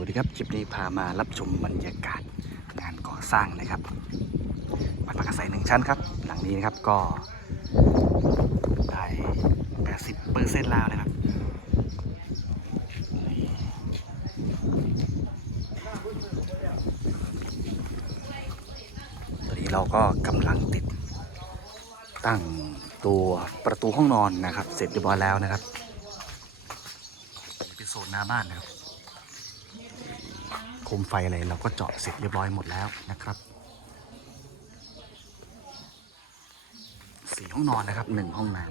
วัสดีครับคลิปนี้พามารับชมบรรยากาศงานก่อสร้างนะครับบ้านพักอาศัยหนึ่งชั้นครับ หลังนี้นะครับก็ได้80เปอร์เซ็นต์แล้วนะครับตอนนี้เราก็กำลังติดตั้งตัวประตูห้องนอนนะครับ เสร็จเรียบร้อยแล้วนะครับเป็นโซนหน้าบ้านนะครับ โคมไฟอะไรเราก็เจาะเสร็จเรียบร้อยหมดแล้วนะครับสี่ห้องนอนนะครับหนึ่งห้องน้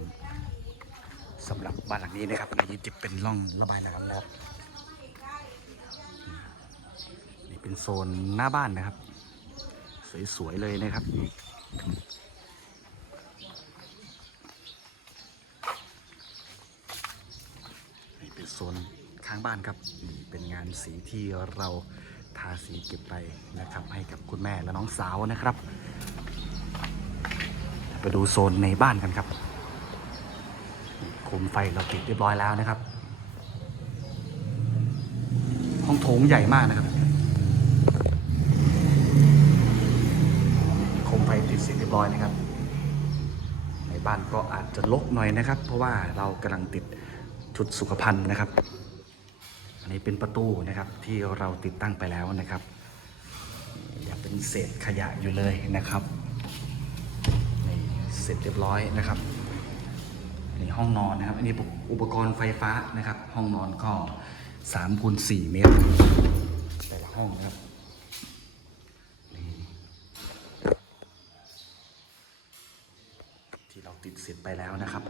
ำสำหรับบ้านหลังนี้นะครับในนี้จะเป็นร่องระบายน้ำนะครับนี่เป็นโซนหน้าบ้านนะครับ สวยๆเลยนะครับนี่เป็นโซน ข้างบ้านครับนี่เป็นงานสีที่เราทาสีเก็บไปนะครับ ให้กับคุณแม่และน้องสาวนะครับ ไปดูโซนในบ้านกันครับโคมไฟเราติดเรียบร้อยแล้วนะครับ ห้องโถงใหญ่มากนะครับโคมไฟติดเสร็จเรียบร้อยนะครับ ในบ้านก็อาจจะลกหน่อยนะครับ เพราะว่าเรากำลังติดชุดสุขภัณฑ์นะครับ อันนี้เป็นประตูนะครับที่เราติดตั้งไปแล้วนะครับยังเป็นเศษขยะอยู่เลยนะครับนี่เสร็จเรียบร้อยนะครับอันนี้ห้องนอนนะครับ อันนี้อุปกรณ์ไฟฟ้านะครับ ห้องนอนก็3คูณ4เมตร แต่ละห้องนะครับที่เราติดเสร็จไปแล้วนะครับ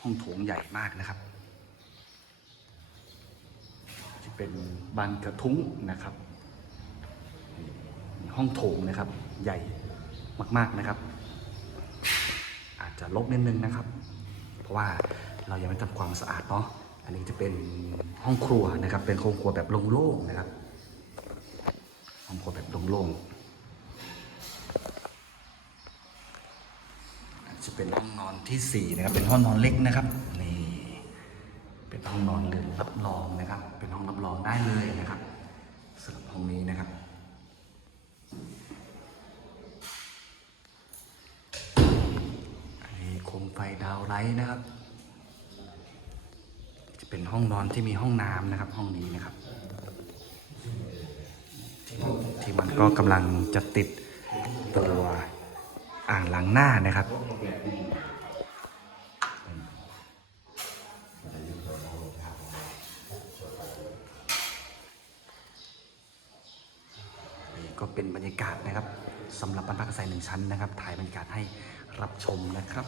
ห้องโถงใหญ่มากนะครับ ที่ เป็นบานกระทุ้งนะครับ ห้องโถงนะครับ ใหญ่มากๆนะครับ อาจจะลกนิดนึงนะครับ เพราะว่าเรายังไม่ทำความสะอาดเนาะอันนี้จะเป็นห้องครัวนะครับ เป็นห้องครัวแบบโล่งๆนะครับห้องครัวแบบโล่งๆจะเป็นห้องนอนที่สี่นะครับเป็นห้องนอนเล็กนะครับ เป็นห้องนอนเรือนรับรองนะครับ เป็นห้องรับรองได้เลยนะครับสำหรับห้องนี้นะครับอันนี้โคมไฟดาวไลท์นะครับ จะเป็นห้องนอนที่มีห้องน้ำนะครับ ห้องนี้นะครับ ที่มันก็กำลังจะติดตัวอ่างล้างหน้านะครับ ก็เป็นบรรยากาศนะครับสำหรับบ้านพักอาศัยหนึ่งชั้นนะครับ ถ่ายบรรยากาศให้รับชมนะครับ